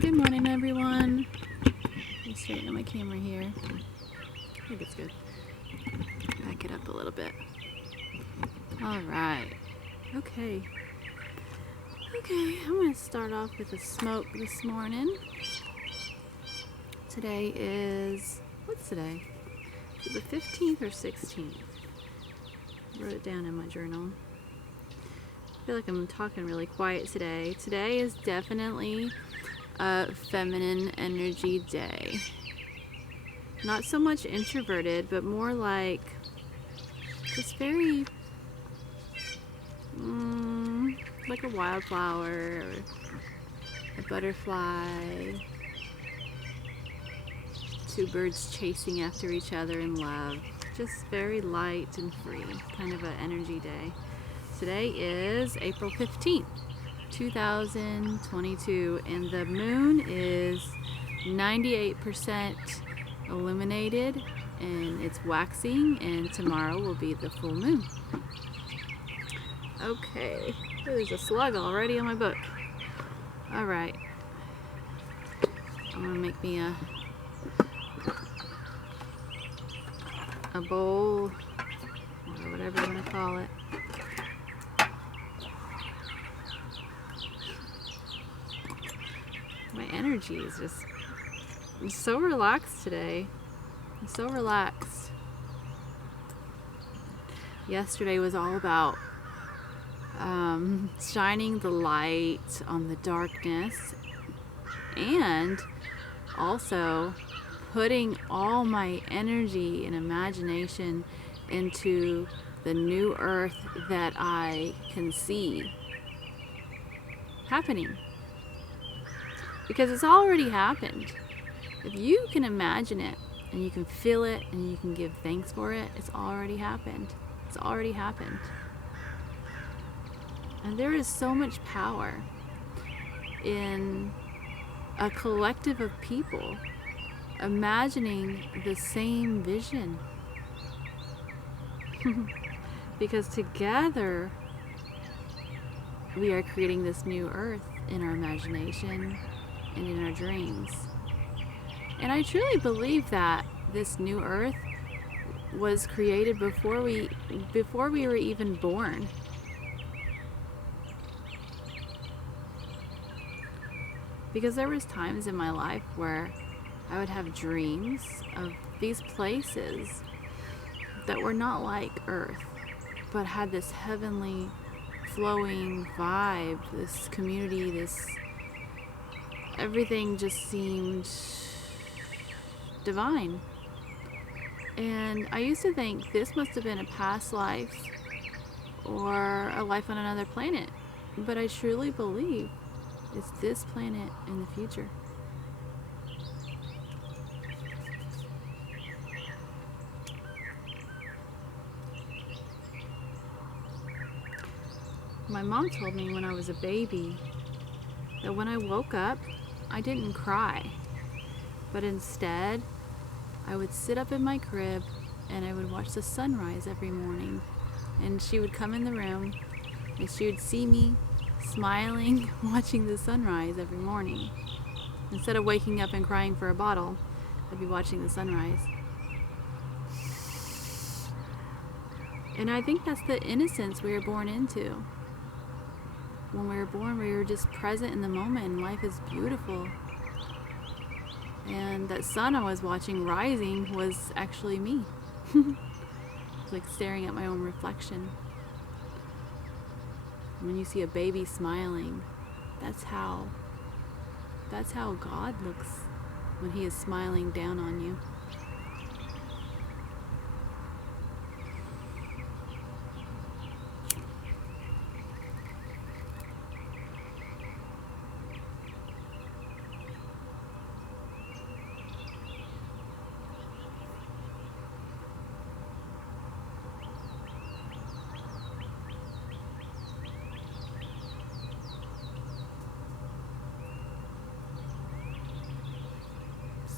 Good morning, everyone. Let me straighten my camera here. I think it's good. Back it up a little bit. All right. Okay, I'm going to start off with a smoke this morning. Today is, what's today? Is it the 15th or 16th? I wrote it down in my journal. I feel like I'm talking really quiet today. Today is definitely a feminine energy day. Not so much introverted, but more like just very like a wildflower or a butterfly, two birds chasing after each other in love. Just very light and free, kind of an energy day. Today is April 15th, 2022, and the moon is 98% illuminated, and it's waxing, and tomorrow will be the full moon. Okay, there's a slug already on my book. All right, I'm gonna make me a bowl, or whatever you want to call it. My energy is just, I'm so relaxed today. I'm so relaxed. Yesterday was all about shining the light on the darkness, and also putting all my energy and imagination into the new earth that I can see happening. Because it's already happened. If you can imagine it and you can feel it and you can give thanks for it, it's already happened. It's already happened. And there is so much power in a collective of people imagining the same vision. Because together we are creating this new earth in our imagination and in our dreams. And I truly believe that this new earth was created before we were even born. Because there was times in my life where I would have dreams of these places that were not like earth, but had this heavenly flowing vibe, this community, this everything just seemed divine. And I used to think this must have been a past life or a life on another planet. But I truly believe it's this planet in the future. My mom told me when I was a baby that when I woke up, I didn't cry, but instead I would sit up in my crib and I would watch the sunrise every morning. And she would come in the room and she would see me smiling, watching the sunrise every morning. Instead of waking up and crying for a bottle, I'd be watching the sunrise. And I think that's the innocence we were born into. When we were born, we were just present in the moment, and life is beautiful. And that sun I was watching rising was actually me. Like staring at my own reflection. When you see a baby smiling, that's how God looks when he is smiling down on you.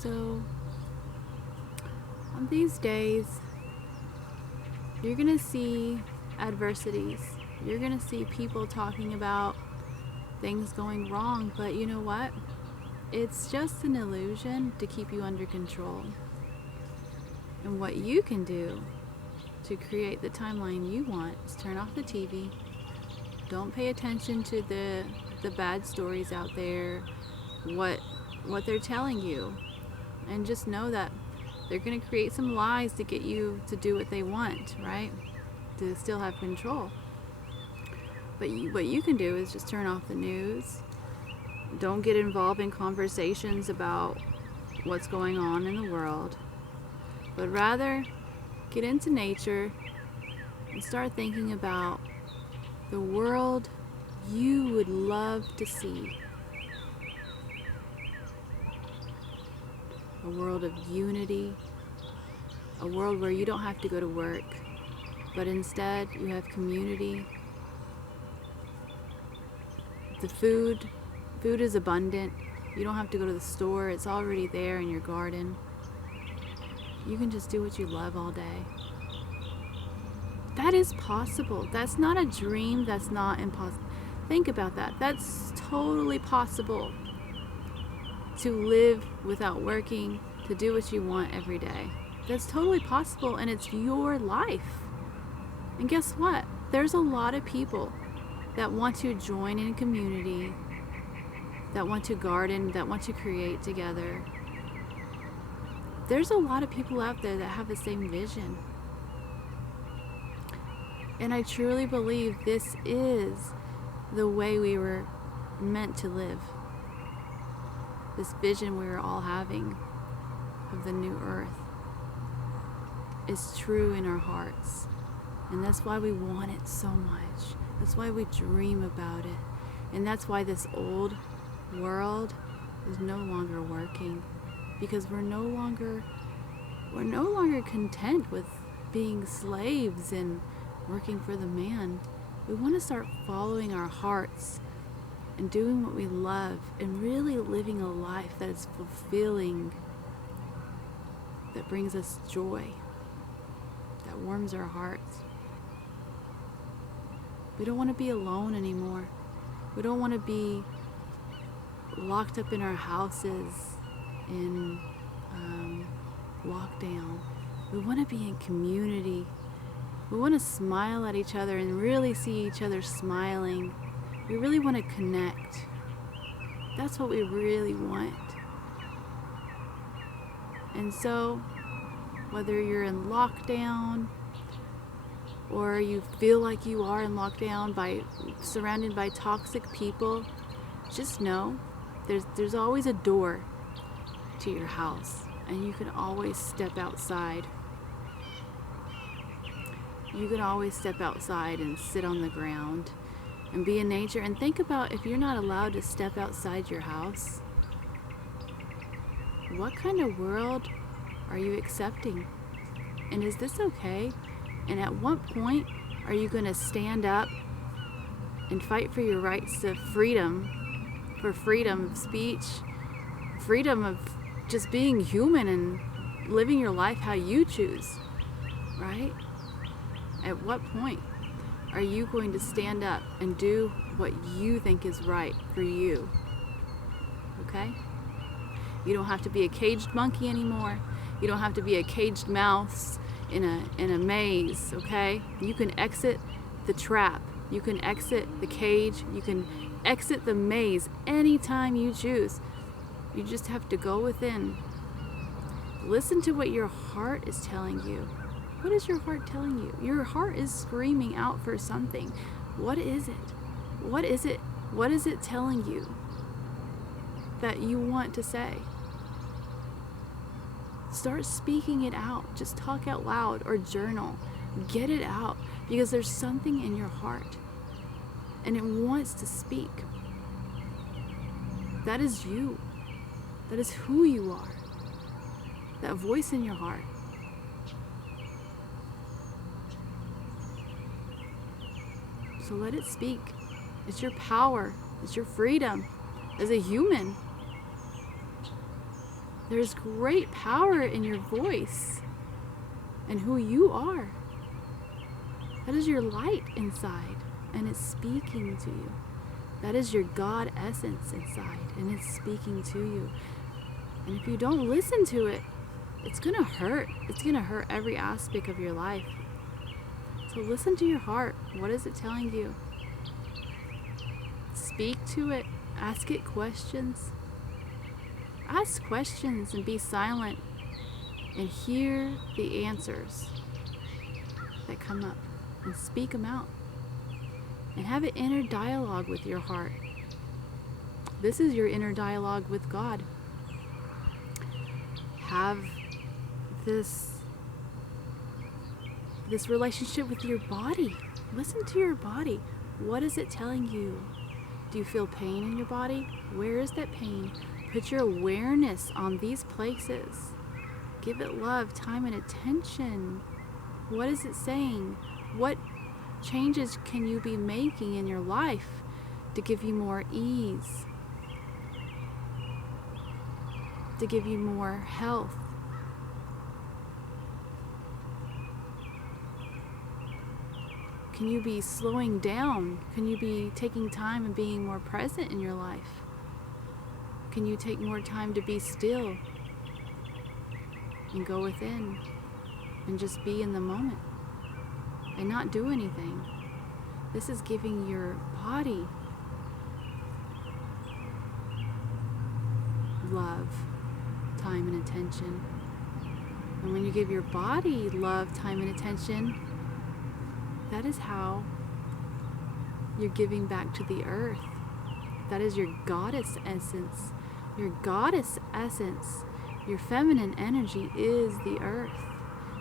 So on these days, you're gonna see adversities. You're gonna see people talking about things going wrong, but you know what? It's just an illusion to keep you under control. And what you can do to create the timeline you want is turn off the TV. Don't pay attention to the bad stories out there, what they're telling you. And just know that they're going to create some lies to get you to do what they want, right? To still have control. But what you can do is just turn off the news. Don't get involved in conversations about what's going on in the world, but rather get into nature and start thinking about the world you would love to see. A world of unity, a world where you don't have to go to work, but instead you have community. The food is abundant. You don't have to go to the store. It's already there in your garden. You can just do what you love all day. That is possible. That's not a dream. That's not impossible. Think about that. That's totally possible. To live without working, to do what you want every day. That's totally possible, and it's your life. And guess what? There's a lot of people that want to join in community, that want to garden, that want to create together. There's a lot of people out there that have the same vision. And I truly believe this is the way we were meant to live. This vision we were all having of the new earth is true in our hearts. And that's why we want it so much. That's why we dream about it. And that's why this old world is no longer working, because we're no longer content with being slaves and working for the man. We want to start following our hearts and doing what we love and really living a life that is fulfilling, that brings us joy, that warms our hearts. We don't want to be alone anymore. We don't want to be locked up in our houses in lockdown. We want to be in community. We want to smile at each other and really see each other smiling. We really want to connect. That's what we really want. And so, whether you're in lockdown or you feel like you are in lockdown, surrounded by toxic people, just know there's always a door to your house, and you can always step outside. You can always step outside and sit on the ground and be in nature, and think about, if you're not allowed to step outside your house, what kind of world are you accepting? And is this okay? And at what point are you going to stand up and fight for your rights to freedom, for freedom of speech, freedom of just being human and living your life how you choose, right? At what point are you going to stand up and do what you think is right for you? Okay? You don't have to be a caged monkey anymore. You don't have to be a caged mouse in a maze, okay? You can exit the trap. You can exit the cage. You can exit the maze anytime you choose. You just have to go within. Listen to what your heart is telling you. What is your heart telling you? Your heart is screaming out for something. What is it? What is it? What is it telling you that you want to say? Start speaking it out. Just talk out loud or journal. Get it out, because there's something in your heart and it wants to speak. That is you. That is who you are. That voice in your heart. So let it speak. It's your power. It's your freedom as a human. There's great power in your voice and who you are. That is your light inside, and it's speaking to you. That is your God essence inside, and it's speaking to you. And if you don't listen to it, it's going to hurt. It's going to hurt every aspect of your life. So listen to your heart. What is it telling you? Speak to it. Ask it questions. Ask questions and be silent and hear the answers that come up and speak them out. And have an inner dialogue with your heart. This is your inner dialogue with God. Have this relationship with your body. Listen to your body. What is it telling you? Do you feel pain in your body? Where is that pain? Put your awareness on these places. Give it love, time, and attention. What is it saying? What changes can you be making in your life to give you more ease? To give you more health? Can you be slowing down? Can you be taking time and being more present in your life? Can you take more time to be still and go within and just be in the moment and not do anything? This is giving your body love, time, and attention. And when you give your body love, time, and attention, that is how you're giving back to the earth. That is your goddess essence. Your goddess essence, your feminine energy is the earth.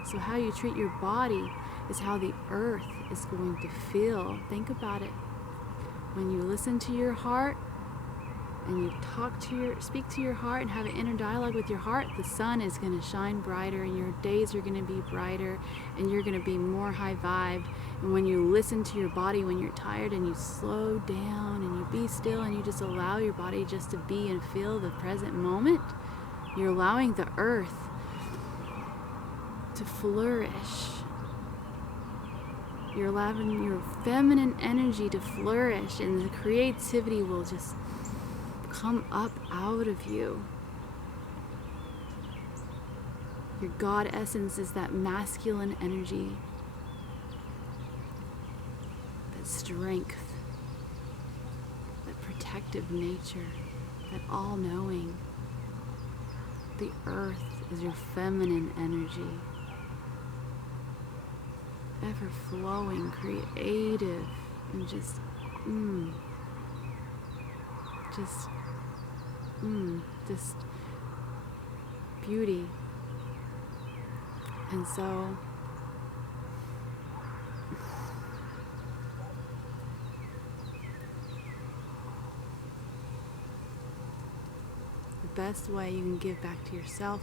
So how you treat your body is how the earth is going to feel. Think about it. When you listen to your heart and you speak to your heart and have an inner dialogue with your heart, the sun is going to shine brighter and your days are going to be brighter and you're going to be more high vibe. And when you listen to your body when you're tired and you slow down and you be still and you just allow your body just to be and feel the present moment, you're allowing the earth to flourish. You're allowing your feminine energy to flourish, and the creativity will just come up out of you. Your God essence is that masculine energy, that strength, that protective nature, that all-knowing. The earth is your feminine energy, ever-flowing, creative, and just beauty. And so the best way you can give back to yourself,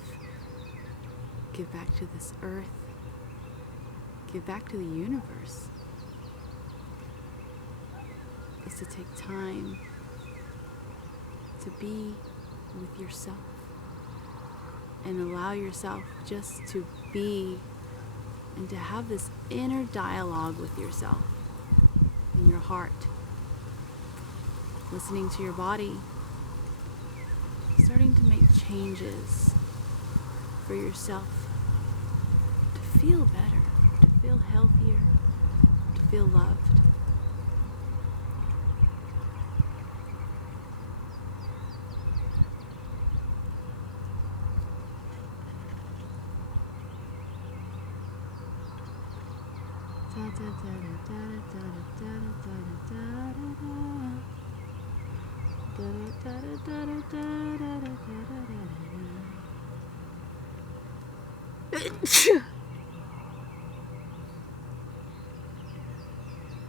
give back to this earth, give back to the universe, is to take time to be with yourself and allow yourself just to be and to have this inner dialogue with yourself in your heart, listening to your body, starting to make changes for yourself to feel better, to feel healthier, to feel loved.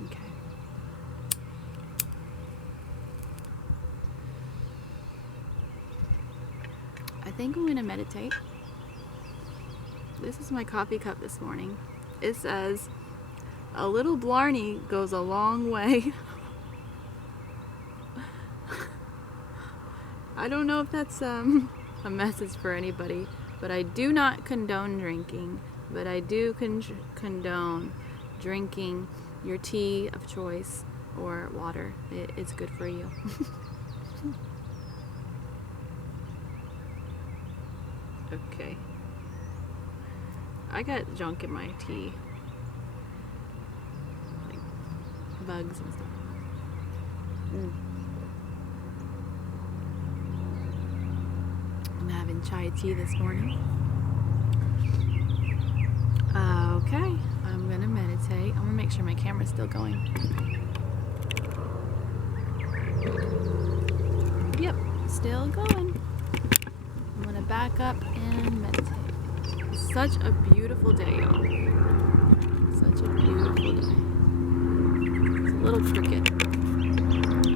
Okay. I think I'm going to meditate. This is my coffee cup this morning. It says, "A little Blarney goes a long way." I don't know if that's a message for anybody, but I do not condone drinking, but I do condone drinking your tea of choice or water. It's good for you. Okay. I got junk in my tea. Like bugs and stuff. I'm having chai tea this morning. Okay, I'm gonna meditate. I'm gonna make sure my camera's still going. Yep, still going. I'm gonna back up and meditate. Such a beautiful day, y'all. Such a beautiful day. It's a little crooked.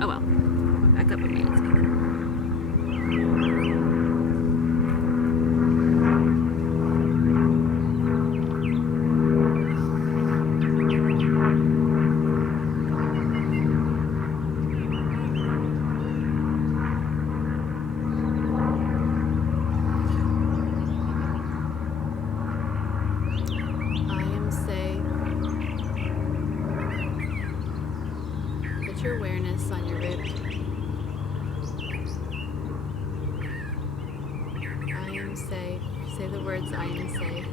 Oh well, I'll back up and meditate. Your awareness on your rib cage. I am safe. Say the words, I am safe.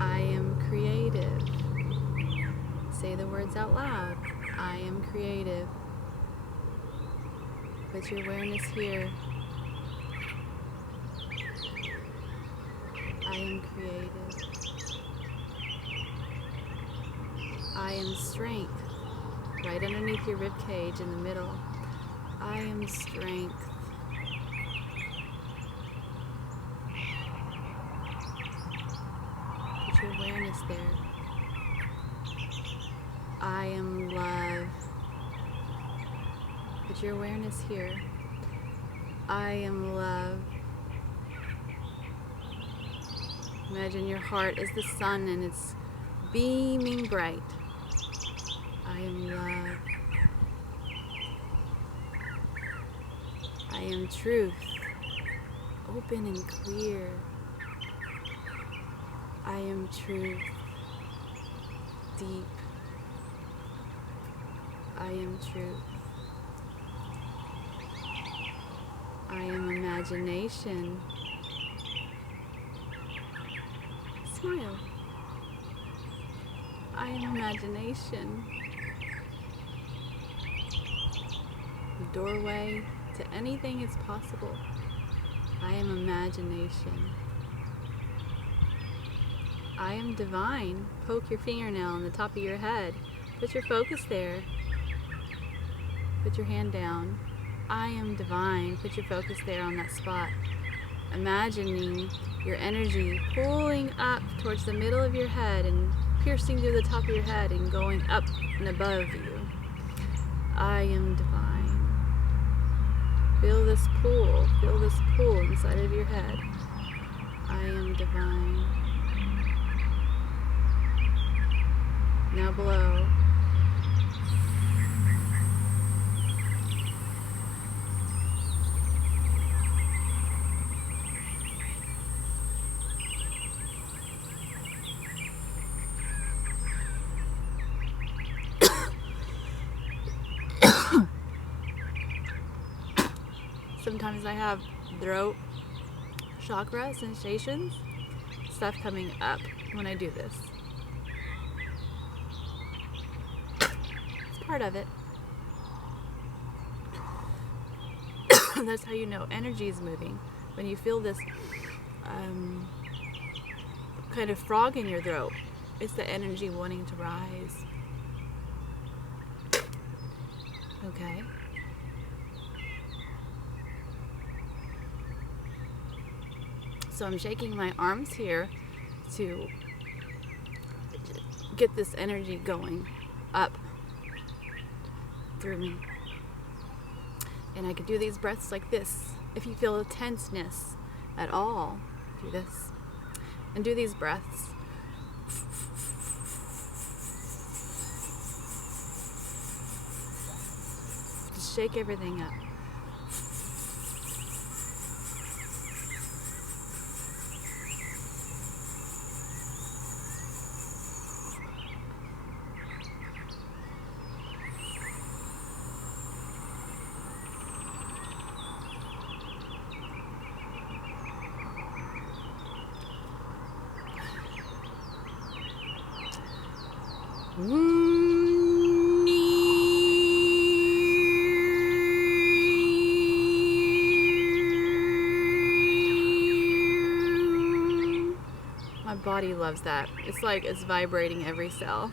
I am creative. Say the words out loud. I am creative. Put your awareness here. I am creative. I am strength. Right underneath your rib cage in the middle. I am strength. Put your awareness there. I am love. Put your awareness here. I am love. Imagine your heart is the sun and it's beaming bright. I am love. I am truth, open and clear. I am truth, deep. I am truth. I am imagination. Smile. I am imagination. The doorway to anything is possible. I am imagination. I am divine. Poke your fingernail on the top of your head. Put your focus there. Put your hand down. I am divine. Put your focus there on that spot. Imagining your energy pulling up towards the middle of your head and piercing through the top of your head and going up and above you. I am divine. Feel this pull inside of your head. I am divine. Now blow. Sometimes I have throat chakra sensations, stuff coming up when I do this. It's part of it. That's how you know energy is moving. When you feel this kind of frog in your throat, it's the energy wanting to rise. Okay. So I'm shaking my arms here to get this energy going up through me. And I could do these breaths like this. If you feel a tenseness at all, do this. And do these breaths. Just shake everything up. My body loves that. It's like it's vibrating every cell.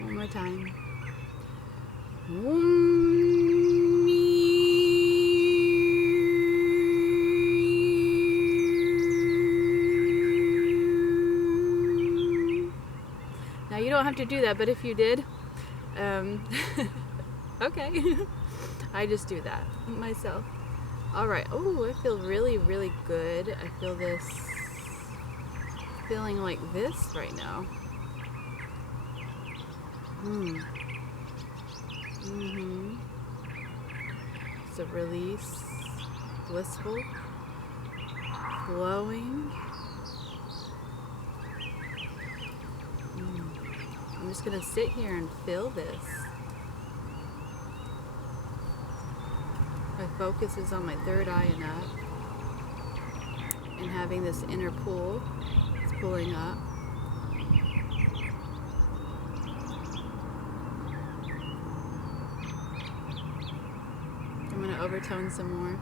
One more time. Now you don't have to do that, but if you did, okay. I just do that myself. All right. Oh, I feel really, really good. I feel this feeling like this right now. It's a release, blissful, flowing. I'm just gonna sit here and feel this. My focus is on my third eye and up, and having this inner pull. It's pulling up. I'm gonna overtone some more.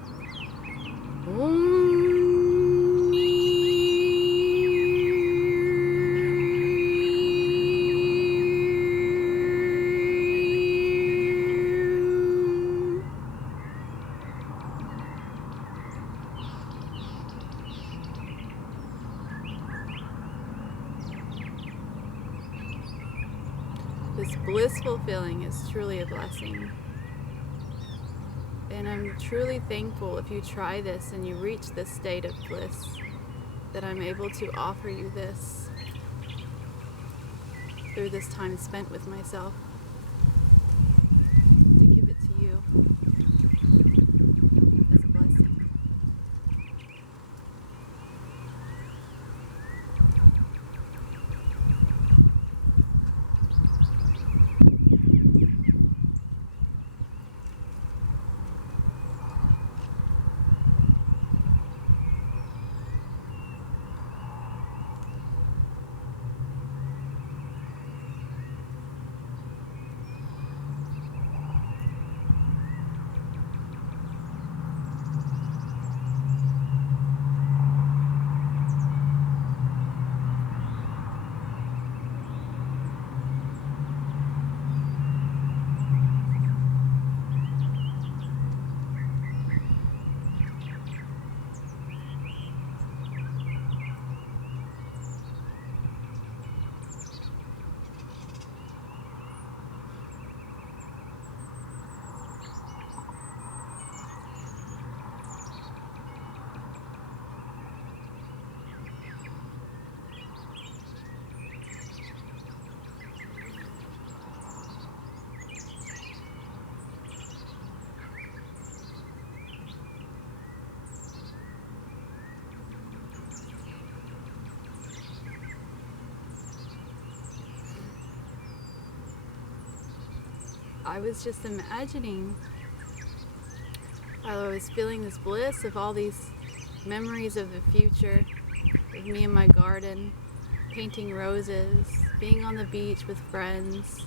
This blissful feeling is truly a blessing. And I'm truly thankful if you try this and you reach this state of bliss, that I'm able to offer you this through this time spent with myself, to give it to you as a blessing. I was just imagining, while I was feeling this bliss of all these memories of the future, of me in my garden, painting roses, being on the beach with friends,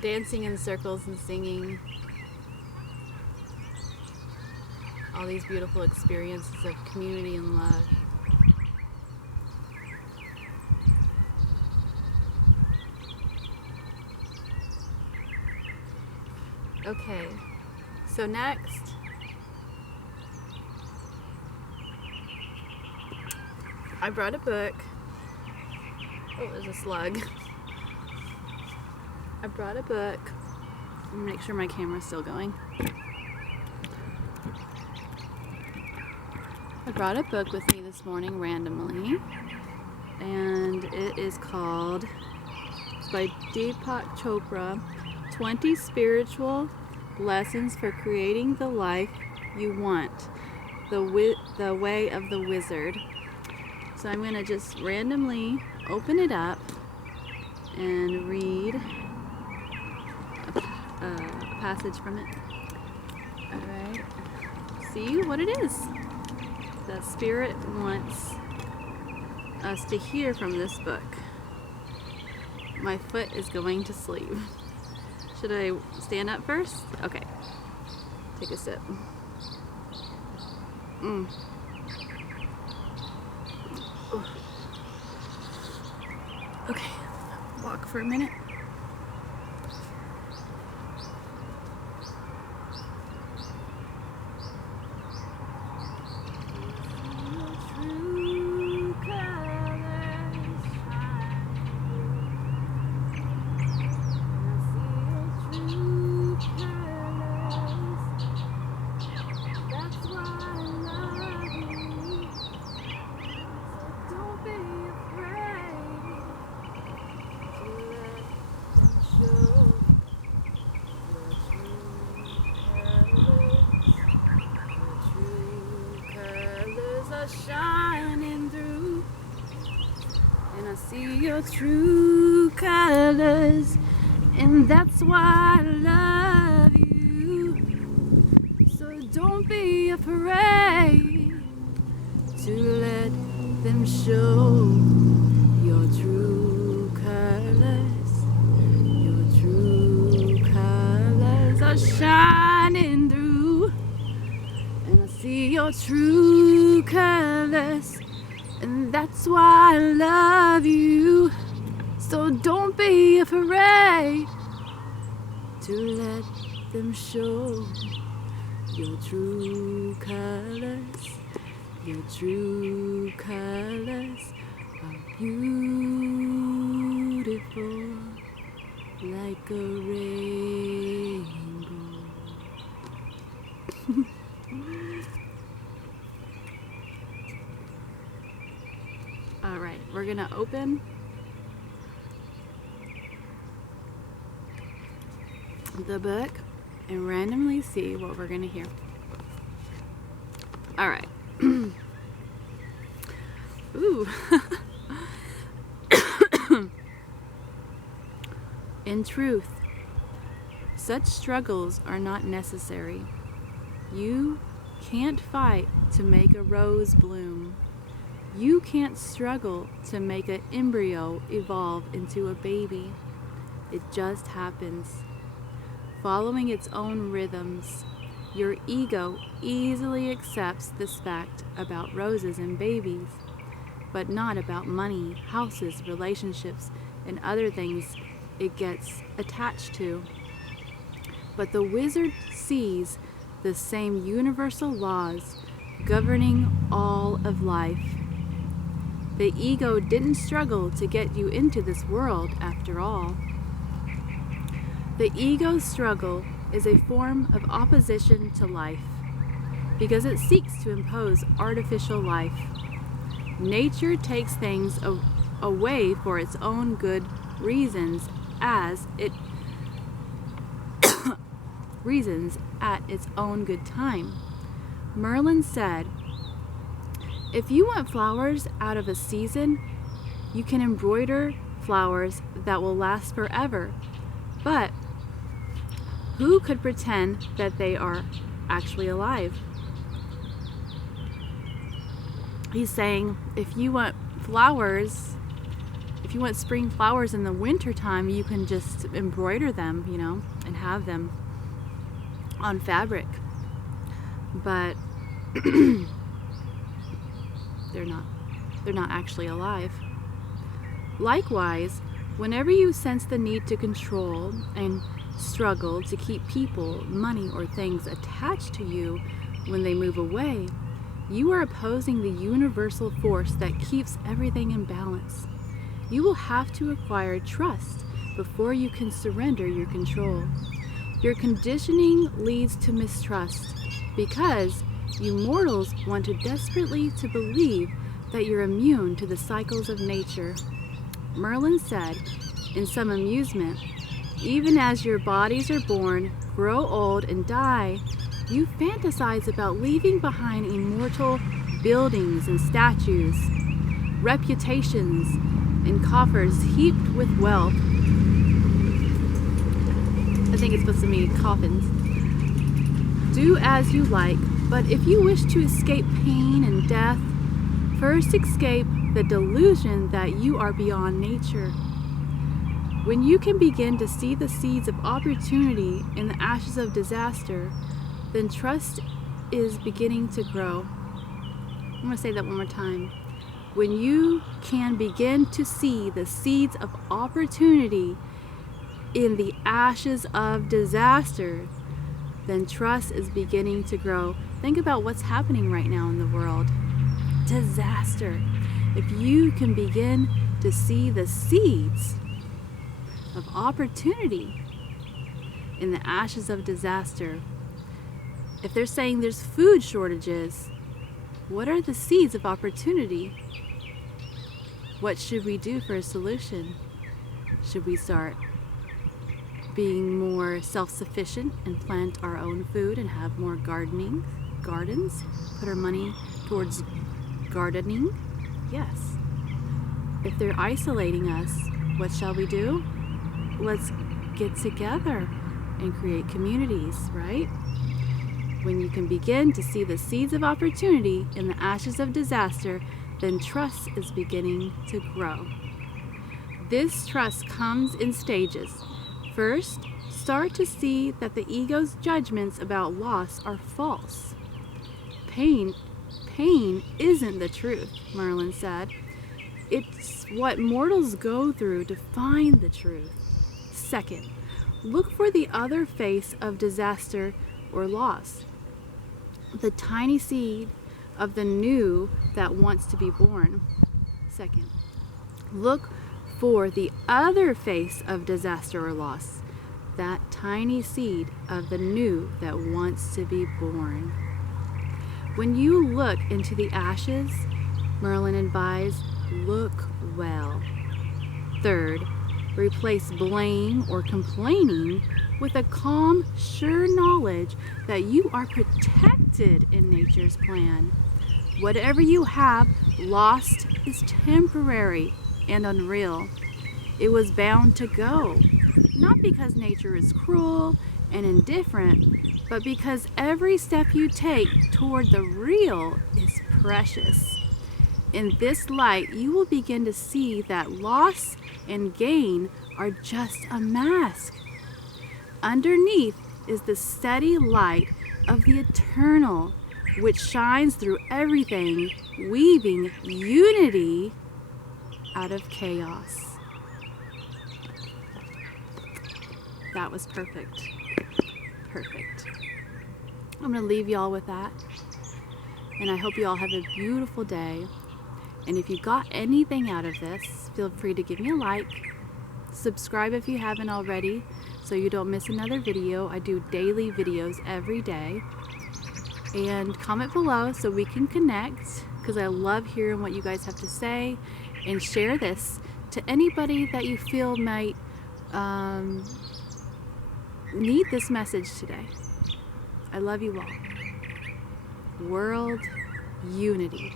dancing in circles and singing, all these beautiful experiences of community and love. Okay, so next, I brought a book. Oh, there's a slug. I brought a book. Let me make sure my camera's still going. I brought a book with me this morning randomly, and it is called, it's by Deepak Chopra, 20 Spiritual Lessons for Creating the Life You Want, the Way of the Wizard. So I'm going to just randomly open it up and read a passage from it. Alright. See what it is that Spirit wants us to hear from this book. My foot is going to sleep. Should I stand up first? Okay. Take a sip. Okay. Walk for a minute. Shining through, and I see your true colors, and that's why I love you. So don't be afraid to let them show your true colors. Your true colors are shining through, and I see your true colors, and that's why I love you. So don't be afraid to let them show your true colors. Your true colors are beautiful like a rainbow. All right, we're gonna open the book and randomly see what we're gonna hear. All right. Ooh. In truth, such struggles are not necessary. You can't fight to make a rose bloom. You can't struggle to make an embryo evolve into a baby. It just happens. Following its own rhythms, your ego easily accepts this fact about roses and babies, but not about money, houses, relationships, and other things it gets attached to. But the wizard sees the same universal laws governing all of life. The ego didn't struggle to get you into this world after all. The ego's struggle is a form of opposition to life because it seeks to impose artificial life. Nature takes things away for its own good reasons as it reasons at its own good time. Merlin said, "If you want flowers out of a season, you can embroider flowers that will last forever. But who could pretend that they are actually alive?" He's saying, if you want flowers, if you want spring flowers in the winter time, you can just embroider them, and have them on fabric. But they're not actually alive. Likewise, whenever you sense the need to control and struggle to keep people, money, or things attached to you when they move away, you are opposing the universal force that keeps everything in balance. You will have to acquire trust before you can surrender your control. Your conditioning leads to mistrust because you mortals want desperately to believe that you're immune to the cycles of nature. Merlin said, in some amusement, even as your bodies are born, grow old, and die, you fantasize about leaving behind immortal buildings and statues, reputations, in coffers heaped with wealth. I think it's supposed to mean coffins. Do as you like, but if you wish to escape pain and death, first escape the delusion that you are beyond nature. When you can begin to see the seeds of opportunity in the ashes of disaster, then trust is beginning to grow. I'm going to say that one more time. When you can begin to see the seeds of opportunity in the ashes of disaster, then trust is beginning to grow. Think about what's happening right now in the world. Disaster. If you can begin to see the seeds of opportunity in the ashes of disaster, if they're saying there's food shortages, what are the seeds of opportunity? What should we do for a solution? Should we start being more self-sufficient and plant our own food and have more gardens? Put our money towards gardening? Yes. If they're isolating us, what shall we do? Let's get together and create communities, right? When you can begin to see the seeds of opportunity in the ashes of disaster, then trust is beginning to grow. This trust comes in stages. First, start to see that the ego's judgments about loss are false. Pain isn't the truth, Merlin said. It's what mortals go through to find the truth. Second, look for the other face of disaster or loss. The tiny seed of the new that wants to be born. Second, look for the other face of disaster or loss. That tiny seed of the new that wants to be born. When you look into the ashes, Merlin advised, look well. Third, replace blame or complaining with a calm, sure knowledge that you are protected in nature's plan. Whatever you have lost is temporary and unreal. It was bound to go, not because nature is cruel and indifferent, but because every step you take toward the real is precious. In this light, you will begin to see that loss and gain are just a mask. Underneath is the steady light of the eternal, which shines through everything, weaving unity out of chaos. That was perfect. Perfect. I'm going to leave y'all with that. And I hope you all have a beautiful day. And if you got anything out of this, feel free to give me a like. Subscribe if you haven't already, so you don't miss another video. I do daily videos every day. And comment below so we can connect, because I love hearing what you guys have to say. And share this to anybody that you feel might need this message today. I love you all. World unity.